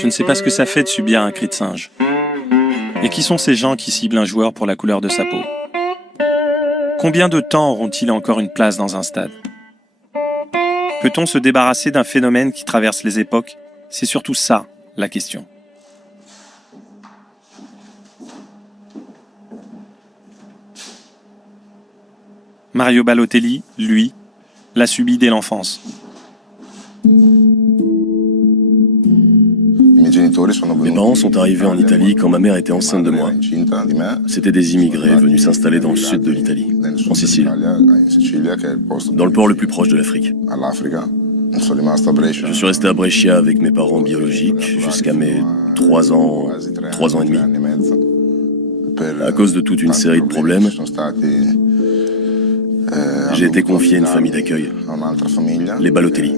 Je ne sais pas ce que ça fait de subir un cri de singe. Et qui sont ces gens qui ciblent un joueur pour la couleur de sa peau? Combien de temps auront-ils encore une place dans un stade? Peut-on se débarrasser d'un phénomène qui traverse les époques? C'est surtout ça, la question. Mario Balotelli, lui, l'a subi dès l'enfance. Mes parents sont arrivés en Italie quand ma mère était enceinte de moi. C'était des immigrés venus s'installer dans le sud de l'Italie, en Sicile, dans le port le plus proche de l'Afrique. Je suis resté à Brescia avec mes parents biologiques jusqu'à mes 3 ans et demi. À cause de toute une série de problèmes, j'ai été confié à une famille d'accueil, les Balotelli.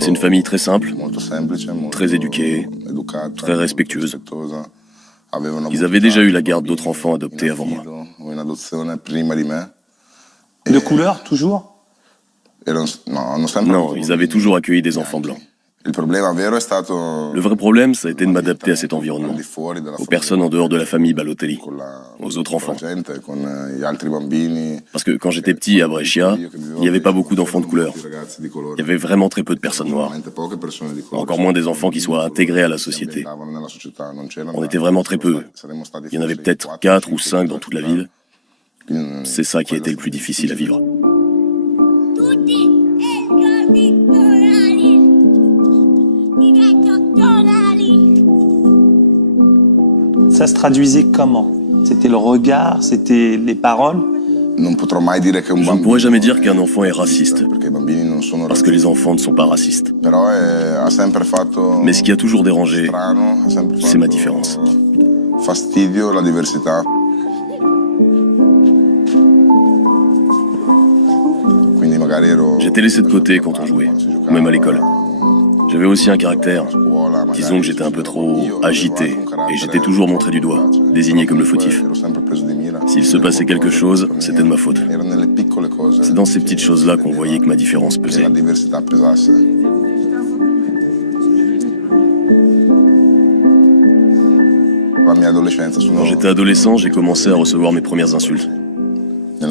C'est une famille très simple, très éduquée, très respectueuse. Ils avaient déjà eu la garde d'autres enfants adoptés avant moi. De couleur, toujours? Non, ils avaient toujours accueilli des enfants blancs. Le vrai problème, ça a été de m'adapter à cet environnement, aux personnes en dehors de la famille Balotelli, aux autres enfants. Parce que quand j'étais petit à Brescia, il n'y avait pas beaucoup d'enfants de couleur. Il y avait vraiment très peu de personnes noires. Encore moins des enfants qui soient intégrés à la société. On était vraiment très peu. Il y en avait peut-être 4 ou 5 dans toute la ville. C'est ça qui a été le plus difficile à vivre. Ça se traduisait comment? C'était le regard, c'était les paroles? Je ne pourrais jamais dire qu'un enfant est raciste, parce que les enfants ne sont pas racistes. Mais ce qui a toujours dérangé, c'est ma différence. J'étais laissé de côté quand on jouait, même à l'école. J'avais aussi un caractère. Disons que j'étais un peu trop agité et j'étais toujours montré du doigt, désigné comme le fautif. S'il se passait quelque chose, c'était de ma faute. C'est dans ces petites choses-là qu'on voyait que ma différence pesait. Quand j'étais adolescent, j'ai commencé à recevoir mes premières insultes.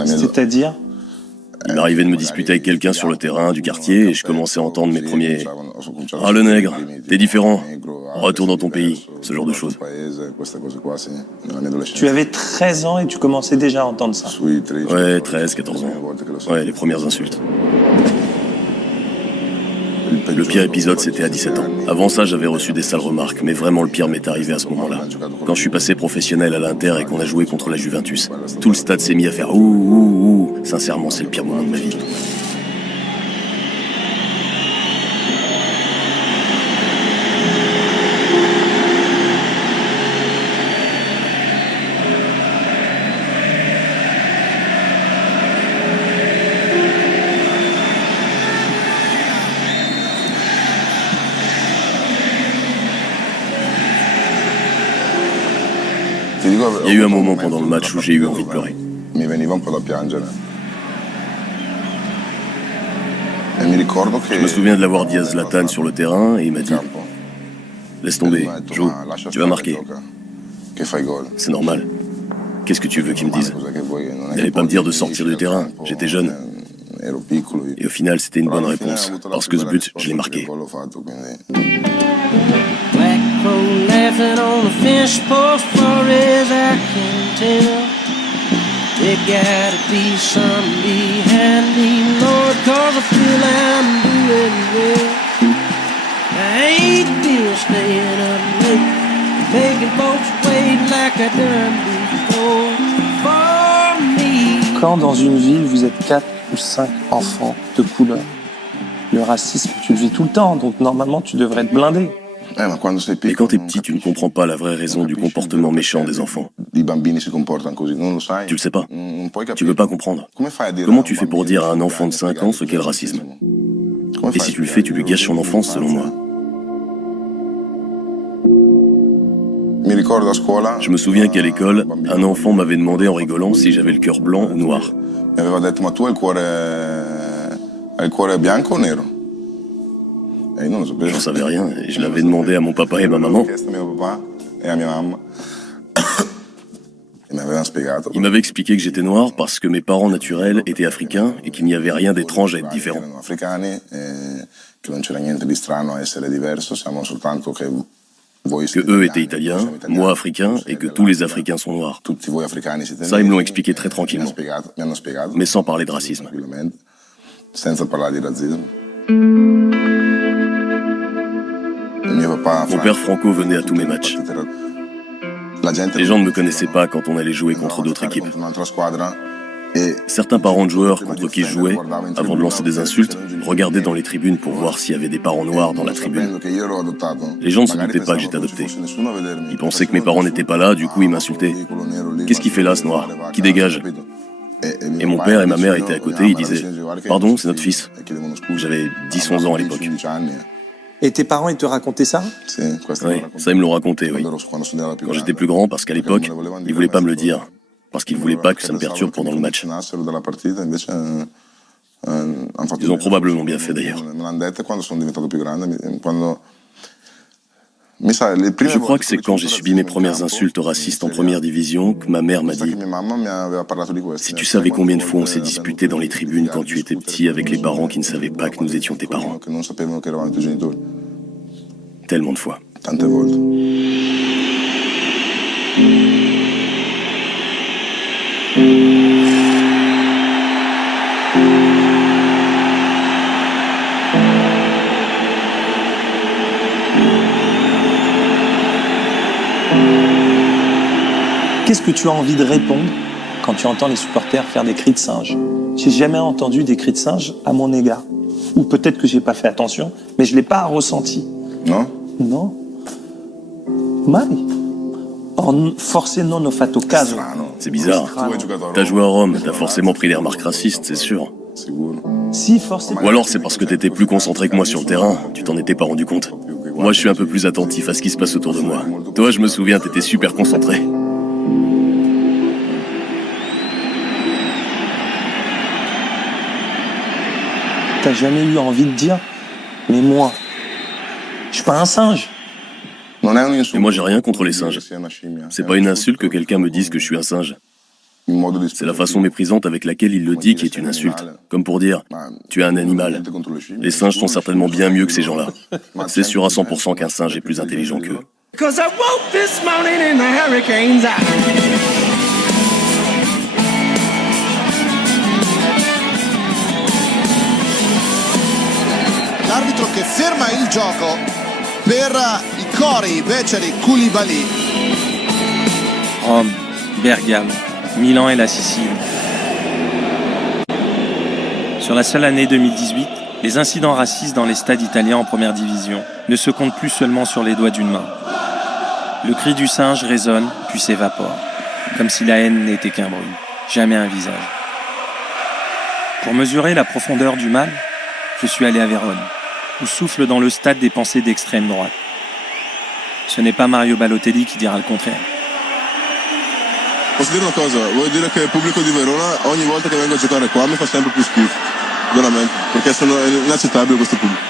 C'est-à-dire? Il m'arrivait de me disputer avec quelqu'un sur le terrain du quartier et je commençais à entendre mes premiers « Ah le nègre, t'es différent, retourne dans ton pays », ce genre de choses. Tu avais 13 ans et tu commençais déjà à entendre ça? Ouais, 13, 14 ans. Ouais, les premières insultes. Le pire épisode, c'était à 17 ans. Avant ça, j'avais reçu des sales remarques, mais vraiment le pire m'est arrivé à ce moment-là. Quand je suis passé professionnel à l'Inter et qu'on a joué contre la Juventus, tout le stade s'est mis à faire « Ouh, ouh, ouh ». Sincèrement, c'est le pire moment de ma vie. Il y a eu un moment pendant le match où j'ai eu envie de pleurer. Je me souviens de l'avoir dit à Zlatan sur le terrain et il m'a dit « Laisse tomber, joue, tu vas marquer. » C'est normal. Qu'est-ce que tu veux qu'il me dise? Il n'allait pas me dire de sortir du terrain, j'étais jeune. Et au final, c'était une bonne réponse, parce que ce but, je l'ai marqué. Laughing on the fence post far as I can tell. There gotta be something behind me, Lord, cause I feel I'm doing well. I ain't still staying up late, making folks wait like I done before. For me. Quand dans une ville, vous êtes 4 ou 5 enfants de couleur, le racisme, tu le vis tout le temps, donc normalement tu devrais être blindé. Mais quand t'es petit, tu ne comprends pas la vraie raison du comportement méchant des enfants. Tu le sais pas. Tu veux pas comprendre. Comment tu fais pour dire à un enfant de 5 ans ce qu'est le racisme? Et si tu le fais, tu lui gâches son enfance, selon moi. Je me souviens qu'à l'école, un enfant m'avait demandé en rigolant si j'avais le cœur blanc ou noir. Mi aveva detto, ma tu hai il cuore bianco o nero? E io non lo sapevo. J'en savais rien et je l'avais demandé à mon papa et ma maman. L'ho chiesto a mio papà e a mia mamma. E mi avevano spiegato. Ils m'avaient expliqué que j'étais noir parce que mes parents naturels étaient africains et qu'il n'y avait rien d'étrange à être différent. Erano africani e che non c'era niente di strano a essere diverso, siamo soltanto che Que eux étaient italiens, moi africain, et que tous les Africains sont noirs. Ça, ils me l'ont expliqué très tranquillement, mais sans parler de racisme. Mon père Franco venait à tous mes matchs. Les gens ne me connaissaient pas quand on allait jouer contre d'autres équipes. Certains parents de joueurs contre qui je jouais, avant de lancer des insultes, regardaient dans les tribunes pour voir s'il y avait des parents noirs dans la tribune. Les gens ne se doutaient pas que j'étais adopté. Ils pensaient que mes parents n'étaient pas là, du coup ils m'insultaient. Qu'est-ce qu'il fait là, ce noir? Qui dégage? Et mon père et ma mère étaient à côté, ils disaient « Pardon, c'est notre fils ». J'avais 10-11 ans à l'époque. Et tes parents, ils te racontaient ça? Oui, ça ils me l'ont raconté, oui. Quand j'étais plus grand, parce qu'à l'époque, ils voulaient pas me le dire. Parce qu'ils voulaient pas que ça me perturbe pendant le match. Ils ont probablement bien fait d'ailleurs. Je crois que c'est quand j'ai subi mes premières insultes racistes en première division que ma mère m'a dit « Si tu savais combien de fois on s'est disputé dans les tribunes quand tu étais petit avec les parents qui ne savaient pas que nous étions tes parents. » Tellement de fois. Qu'est-ce que tu as envie de répondre quand tu entends les supporters faire des cris de singe? J'ai jamais entendu des cris de singe à mon égard. Ou peut-être que j'ai pas fait attention, mais je l'ai pas ressenti. Non? Non. Mai. Forse non ho fatto caso. C'est bizarre. T'as joué à Rome, t'as forcément pris les remarques racistes, c'est sûr. Si, forcément. Ou alors c'est parce que t'étais plus concentré que moi sur le terrain, tu t'en étais pas rendu compte. Moi je suis un peu plus attentif à ce qui se passe autour de moi. Toi je me souviens, t'étais super concentré. T'as jamais eu envie de dire, mais moi, je suis pas un singe. Et moi j'ai rien contre les singes. C'est pas une insulte que quelqu'un me dise que je suis un singe. C'est la façon méprisante avec laquelle il le dit qui est une insulte. Comme pour dire, tu es un animal. Les singes sont certainement bien mieux que ces gens-là. C'est sûr à 100% qu'un singe est plus intelligent qu'eux. L'arbitro che ferma il gioco per i cori Beceri Koulibaly. Rome, Bergame, Milan et la Sicile. Sur la seule année 2018, les incidents racistes dans les stades italiens en première division ne se comptent plus seulement sur les doigts d'une main. Le cri du singe résonne puis s'évapore, comme si la haine n'était qu'un bruit, jamais un visage. Pour mesurer la profondeur du mal, je suis allé à Vérone, où soufflent dans le stade des pensées d'extrême droite. Ce n'est pas Mario Balotelli qui dira le contraire. Posso dire una cosa? Vuoi dire che il pubblico di Verona ogni volta che vengo a giocare qua mi fa sempre più schifo, veramente, perché sono inaccettabile questo pubblico.